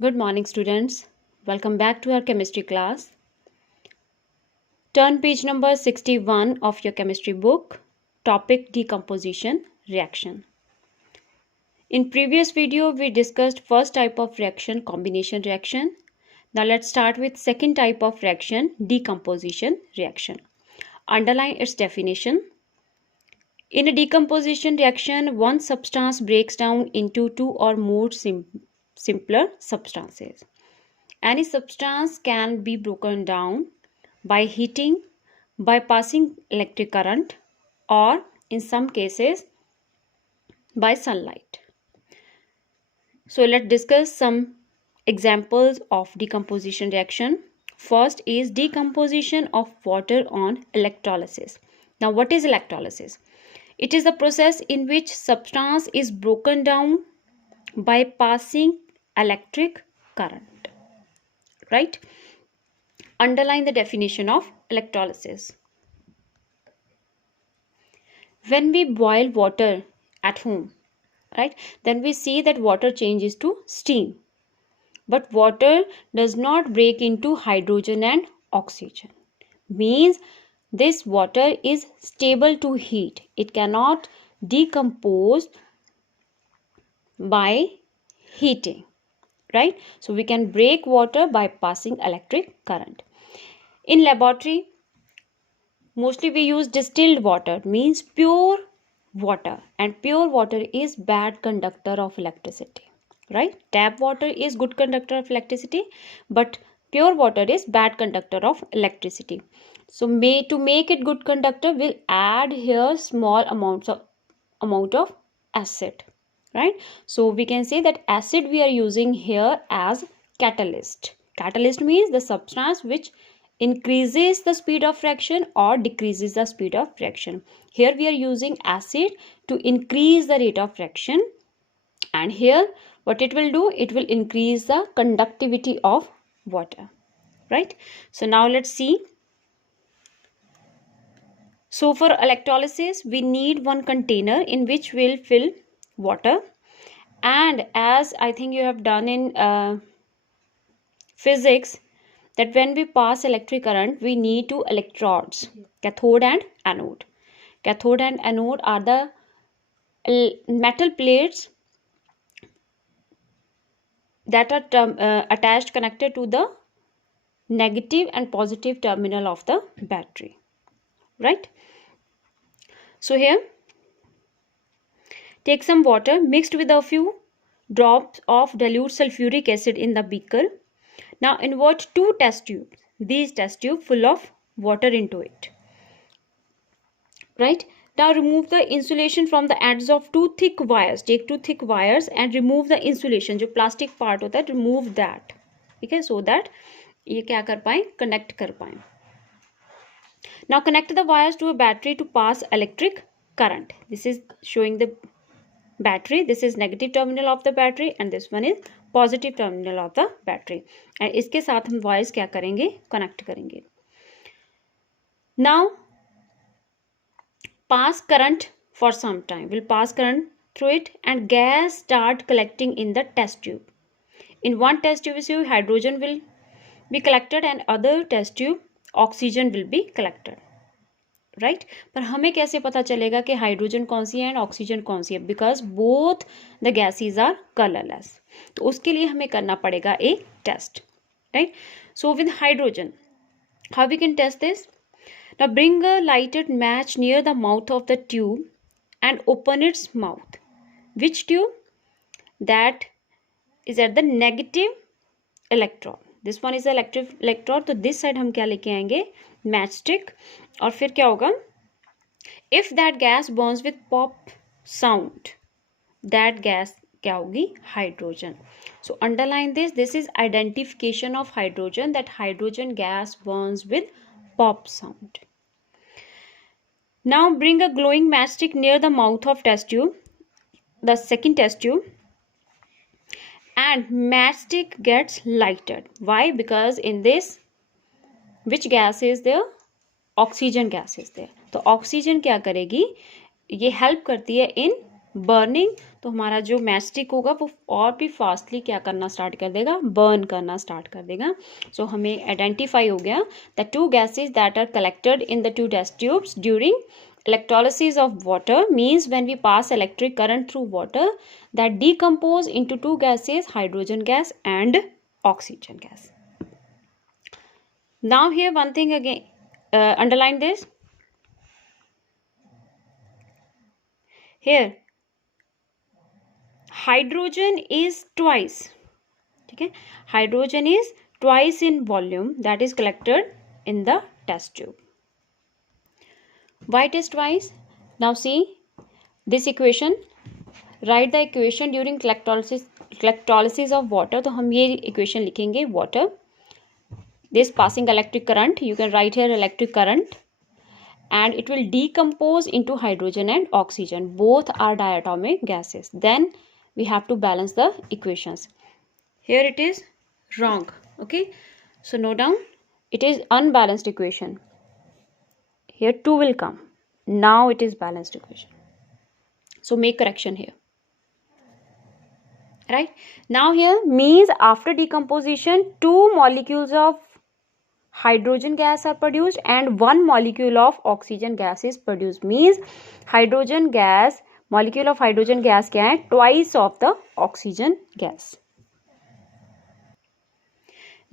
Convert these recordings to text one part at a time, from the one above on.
Good morning, students. Welcome back to our chemistry class. Turn page number 61 of your chemistry book. Topic decomposition reaction. In previous video, we discussed first type of reaction, combination reaction. Now let's start with second type of reaction, decomposition reaction. Underline its definition. In a decomposition reaction, one substance breaks down into two or more simpler substances. Any substance can be broken down by heating, by passing electric current, or in some cases by sunlight. So let's discuss some examples of decomposition reaction. First is decomposition of water on electrolysis. Now what is electrolysis? It is a process in which substance is broken down by passing electric current. Right? Underline the definition of electrolysis. When we boil water at home, right, then we see that water changes to steam. But water does not break into hydrogen and oxygen. Means this water is stable to heat. It cannot decompose by heating, right? So we can break water by passing electric current. In laboratory, mostly we use distilled water, means pure water, and pure water is bad conductor of electricity, right? Tap water is good conductor of electricity, but pure water is bad conductor of electricity. So to make it good conductor, we'll add here small amount of acid, right? So we can say that acid we are using here as catalyst. Catalyst means the substance which increases the speed of reaction or decreases the speed of reaction. Here we are using acid to increase the rate of reaction, and here what it will do, it will increase the conductivity of water, right? So now let's see. So for electrolysis, we need one container in which we'll fill water, and as I think you have done in physics, that when we pass electric current, we need two electrodes, cathode and anode. Cathode and anode are the metal plates that are attached, connected to the negative and positive terminal of the battery, right? So here, take some water mixed with a few drops of dilute sulfuric acid in the beaker. Now invert two test tubes, these test tubes full of water into it, right? Now remove the insulation from the ends of two thick wires. Take two thick wires and remove the insulation, जो plastic part होता है, remove that, okay, so that ये क्या कर पाए, connect कर पाए. Now connect the wires to a battery to pass electric current. This is showing the battery. This is negative terminal of the battery and this one is positive terminal of the battery. And इसके साथ हम wires क्या करेंगे, connect करेंगे. Now pass current for some time. We'll pass current through it and gas start collecting in the test tube. In one test tube, hydrogen will be collected and other test tube oxygen will be collected, right? पर हमें कैसे पता चलेगा कि hydrogen कौन सी है and oxygen कौन सी है? Because both the gases are colourless. तो उसके लिए हमें करना पड़ेगा एक test, right? So with hydrogen, how we can test this? Now bring a lighted match near the mouth of the tube and open its mouth. Which tube? That is at the negative electrode. This one is the electric electrode. तो this side हम क्या लेके आएंगे? Matchstick. और फिर क्या होगा? If that gas burns with pop sound, that gas क्या होगी? Hydrogen. So underline this. This is identification of hydrogen, that hydrogen gas burns with pop sound. Now bring a glowing matchstick near the mouth of test tube, the second test tube, and matchstick gets lighted. Why? Because in this, which gas is there? Oxygen gas is there. तो oxygen क्या करेगी? ये help करती है in burning. तो हमारा जो matchstick होगा वो और भी फास्टली क्या करना स्टार्ट कर देगा, बर्न करना स्टार्ट कर देगा. सो हमें आइडेंटिफाई हो गया the two gases that are collected in the two test tubes during electrolysis of water means when we pass electric current through water that decompose into two gases, hydrogen gas and oxygen gas. Now here one thing again, underline this. Here hydrogen is twice, okay, hydrogen is twice in volume that is collected in the test tube. Why it is twice? Now see this equation, write the equation during electrolysis of water. तो हम ये equation लिखेंगे, water, this passing electric current, you can write here electric current, and it will decompose into hydrogen and oxygen, both are diatomic gases. Then we have to balance the equations. Here it is wrong, okay, so note down, it is unbalanced equation. Here 2 will come. Now it is balanced equation. So make correction here. Right? Now here means after decomposition 2 molecules of hydrogen gas are produced and 1 molecule of oxygen gas is produced. Means hydrogen gas, molecule of hydrogen gas क्या है? Twice of the oxygen gas.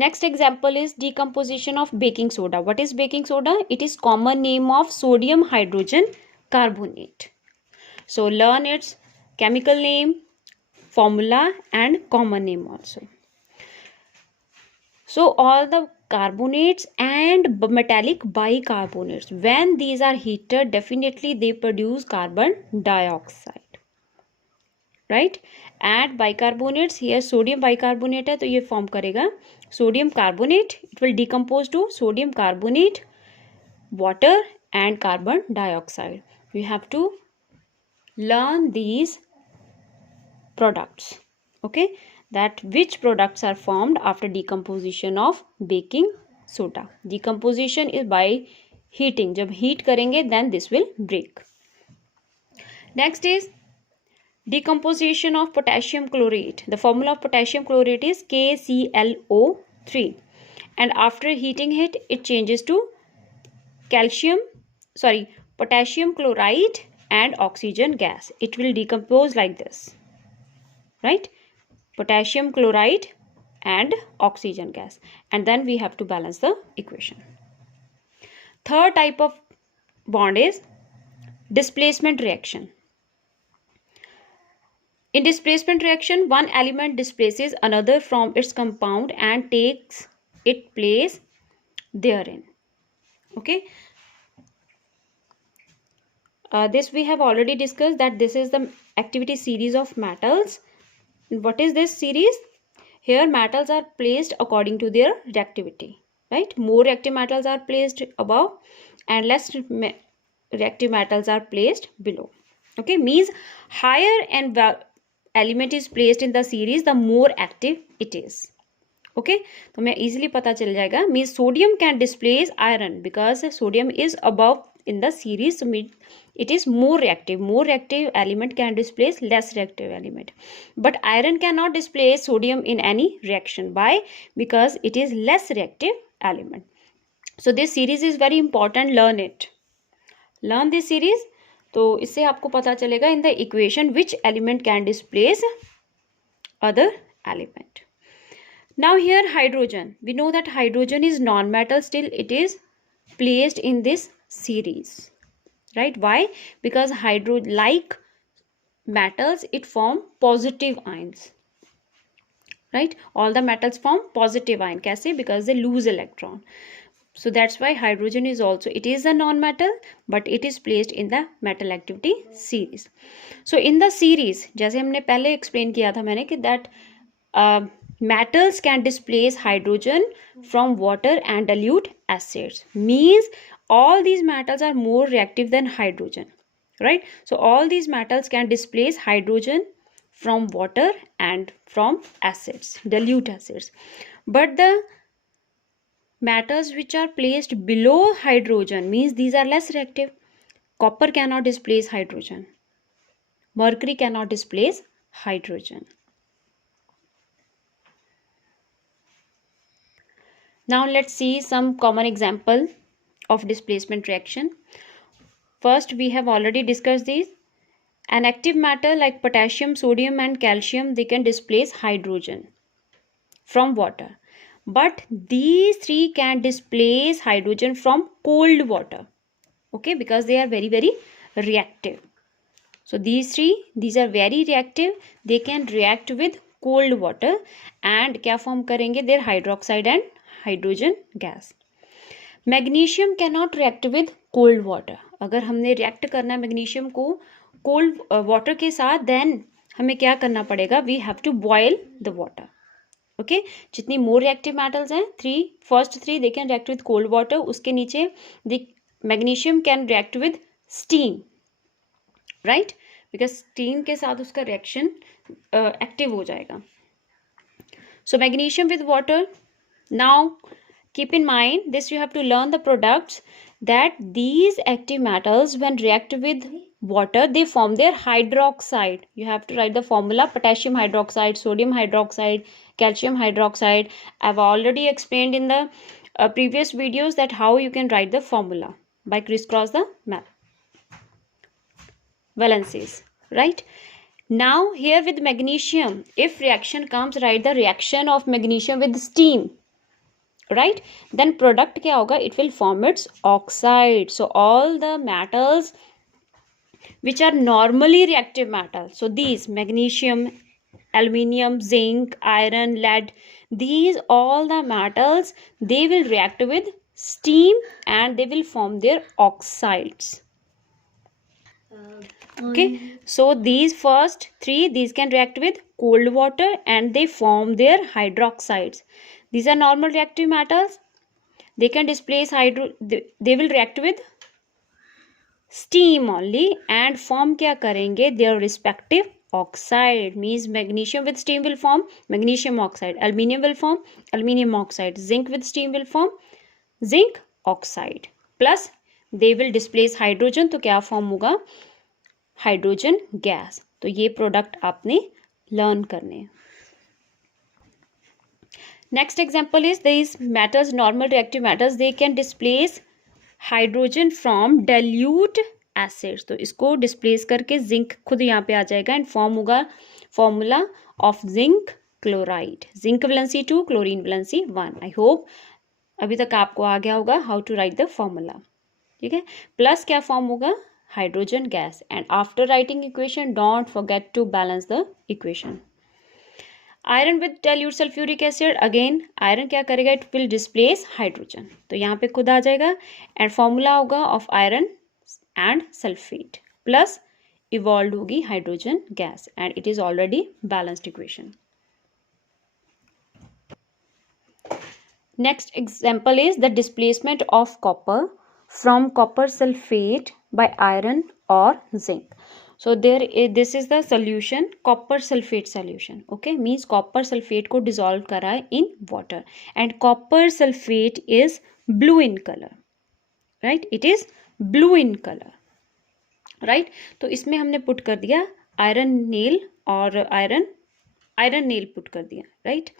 Next example is decomposition of baking soda. What is baking soda? It is common name of sodium hydrogen carbonate. So learn its chemical name, formula and common name also. So all the carbonates and metallic bicarbonates, when these are heated, definitely they produce carbon dioxide. Right? And bicarbonates, here sodium bicarbonate है तो ये form करेगा sodium carbonate. It will decompose to sodium carbonate, water and carbon dioxide. We have to learn these products, okay, that which products are formed after decomposition of baking soda. Decomposition is by heating. जब heat करेंगे then this will break. Next is decomposition of potassium chlorate. The formula of potassium chlorate is KClO3, and after heating it changes to potassium chloride and oxygen gas. It will decompose like this, right? Potassium chloride and oxygen gas, and then we have to balance the equation. Third type of bond is displacement reaction. In displacement reaction, one element displaces another from its compound and takes its place therein. Okay. This we have already discussed, that this is the activity series of metals. What is this series? Here metals are placed according to their reactivity, right? More reactive metals are placed above and less reactive metals are placed below. Okay, means higher and element is placed in the series, the more active it is. Okay, तो मैं easily पता चल जाएगा. Means sodium can displace iron because sodium is above in the series, so it is more reactive. More reactive element can displace less reactive element, but iron cannot displace sodium in any reaction. Why? Because it is less reactive element. So this series is very important. Learn it. Learn this series. तो इससे आपको पता चलेगा in the equation which element can displace other element. Now here hydrogen. We know that hydrogen is non-metal, still it is placed in this series. Right? Why? Because like metals, it form positive ions. Right? All the metals form positive ion. कैसे? Because they lose electron. So that's why hydrogen is also, it is a non-metal, but it is placed in the metal activity series. So in the series, जैसे हमने पहले explain किया था मैंने कि that metals can displace hydrogen from water and dilute acids. Means all these metals are more reactive than hydrogen, right? So all these metals can displace hydrogen from water and from acids, dilute acids. But the metals which are placed below hydrogen, means these are less reactive. Copper cannot displace hydrogen. Mercury cannot displace hydrogen. Now let's see some common example of displacement reaction. First, we have already discussed these. An active matter like potassium, sodium and calcium, they can displace hydrogen from water. But these three can displace hydrogen from cold water. Okay, because they are very, very reactive. So these three, these are very reactive. They can react with cold water and क्या form करेंगे? Their hydroxide and hydrogen gas. Magnesium cannot react with cold water. अगर हमने react करना है magnesium को cold water के साथ, then हमें क्या करना पड़ेगा? We have to boil the water. Okay, जितनी मोर रिएक्टिव मेटल्स हैं, first three they can react with cold water. उसके नीचे the magnesium can react with steam, right, because steam के साथ उसका रिएक्शन एक्टिव हो जाएगा. So magnesium with water. Now keep in mind this, you have to learn the products that these active metals when react with water they form their hydroxide. You have to write the formula: potassium hydroxide, sodium hydroxide, calcium hydroxide. I've already explained in the previous videos that how you can write the formula by crisscross the valencies, right? Now here with magnesium, if reaction comes, write the reaction of magnesium with steam, right? Then product क्या होगा? It will form its oxide. So all the metals which are normally reactive metals, so these magnesium, aluminium, zinc, iron, lead, these all the metals, they will react with steam and they will form their oxides. Okay, so these first three, these can react with cold water and they form their hydroxides. These are normal reactive metals. They can displace they will react with steam only and form क्या करेंगे? Their respective oxide. Means magnesium with steam will form magnesium oxide, aluminium will form aluminium oxide, zinc with steam will form zinc oxide, plus they will displace hydrogen. तो क्या form होगा? Hydrogen gas. तो ये product आपने learn करने हैं. Next example is this matters, normal reactive matters, they can displace hydrogen from dilute acids. तो इसको डिस्प्लेस करके जिंक खुद यहाँ पे आ जाएगा एंड फॉर्म होगा formula of zinc chloride. Zinc valency 2, chlorine valency 1. I hope अभी तक आपको आ गया होगा how to write the formula. ठीक है, प्लस क्या फॉर्म होगा? hydrogen gas. And after writing equation, don't forget to balance the equation. Iron with dilute sulfuric acid, again iron क्या करेगा? It will displace hydrogen. तो यहाँ पे खुद आ जाएगा and formula होगा of iron and sulfate plus evolved होगी hydrogen gas and it is already balanced equation. Next example is the displacement of copper from copper sulfate by iron or zinc. So this is the solution, copper sulfate solution. Okay, means copper sulfate को dissolve करा है in water and copper sulfate is blue in color, right? It is blue in color, right? तो इसमें हमने put कर दिया iron nail और iron nail put कर दिया, right?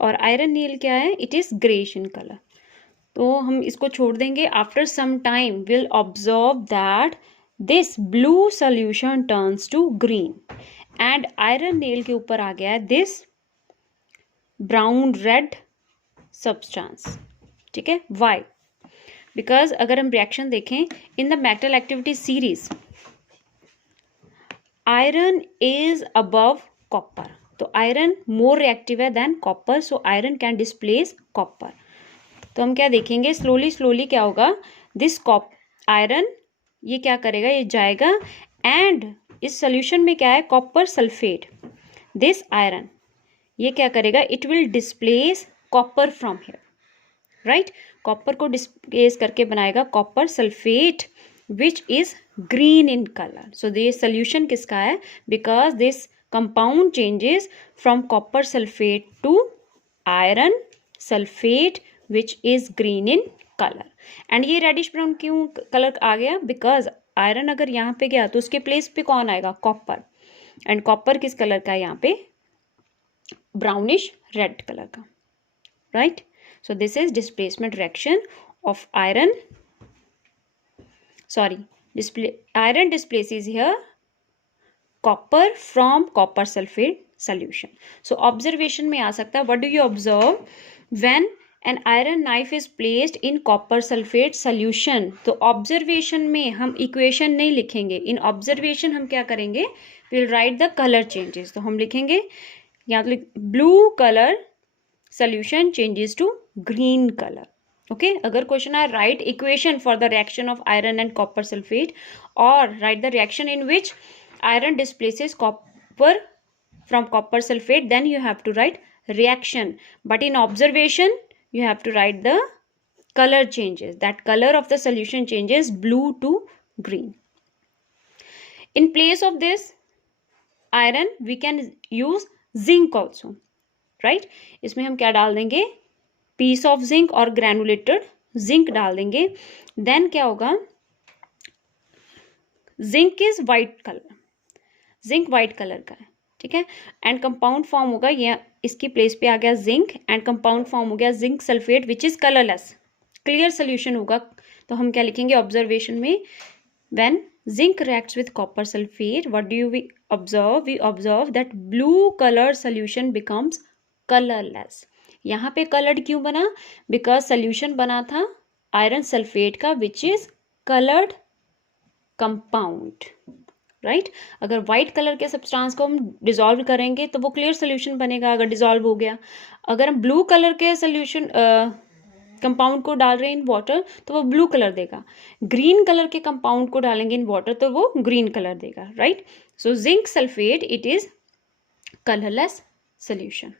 और iron nail क्या है? It is grayish in color. तो हम इसको छोड़ देंगे. After some time will observe that this blue solution turns to green and iron nail के ऊपर आ गया है दिस ब्राउन रेड सब्सटेंस. ठीक है, वाई? बिकॉज अगर हम रिएक्शन देखें in the metal activity series, iron is above copper. तो आयरन मोर रिएक्टिव है than copper, so iron can displace copper. तो हम क्या देखेंगे? स्लोली क्या होगा? दिस आयरन ये क्या करेगा? ये जाएगा एंड इस सोल्यूशन में क्या है? Copper sulphate. दिस आयरन ये क्या करेगा? It will displace copper from here, right? Copper को डिस्प्लेस करके बनाएगा copper sulphate which is green in colour. So this solution किसका है? Because this compound changes from copper sulphate to iron sulphate which is green in color. and ये reddish brown क्यों colour आ गया? Because iron अगर यहाँ पे गया तो उसके प्लेस पे कौन आएगा? कॉपर. एंड कॉपर किस कलर का है यहाँ पे, ब्राउनिश रेड कलर का, right. So this is displacement reaction of iron, sorry, iron displaces here copper from copper sulfate solution. So observation में आ सकता है, what do you observe when an iron knife is placed in copper sulfate solution. तो observation में हम equation नहीं लिखेंगे, in observation हम क्या करेंगे, we'll write the color changes. तो हम लिखेंगे यहाँ तो blue color solution changes to green color. Okay, अगर क्वेश्चन है write equation for the reaction of iron and copper sulphate और write the reaction in which iron displaces copper from copper sulphate, then you have to write reaction. But in observation you have to write the color changes, that color of the solution changes blue to green. In place of this iron we can use zinc also, right. इसमें हम क्या डाल देंगे, piece of zinc और granulated zinc डाल देंगे. Then क्या होगा, zinc is white colour, zinc white colour का है, ठीक है. एंड कंपाउंड फॉर्म होगा, ये इसकी प्लेस पे आ गया जिंक, एंड कंपाउंड फॉर्म हो गया zinc sulphate which is colourless, clear solution होगा. तो हम क्या लिखेंगे ऑब्जर्वेशन में, when zinc reacts with copper sulphate what do we observe that blue colour solution becomes colourless. यहाँ पे कलर्ड क्यों बना, बिकॉज सोल्यूशन बना था आयरन सल्फेट का which is coloured compound, right. अगर वाइट कलर के सब्सटेंस को हम डिसॉल्व करेंगे तो वो क्लियर सोल्यूशन बनेगा अगर डिसॉल्व हो गया. अगर हम ब्लू कलर के सोल्यूशन कंपाउंड को डाल रहे हैं इन वाटर तो वो ब्लू कलर देगा, ग्रीन कलर के कंपाउंड को डालेंगे इन वाटर तो वो ग्रीन कलर देगा, right. So zinc sulphate it is colourless solution.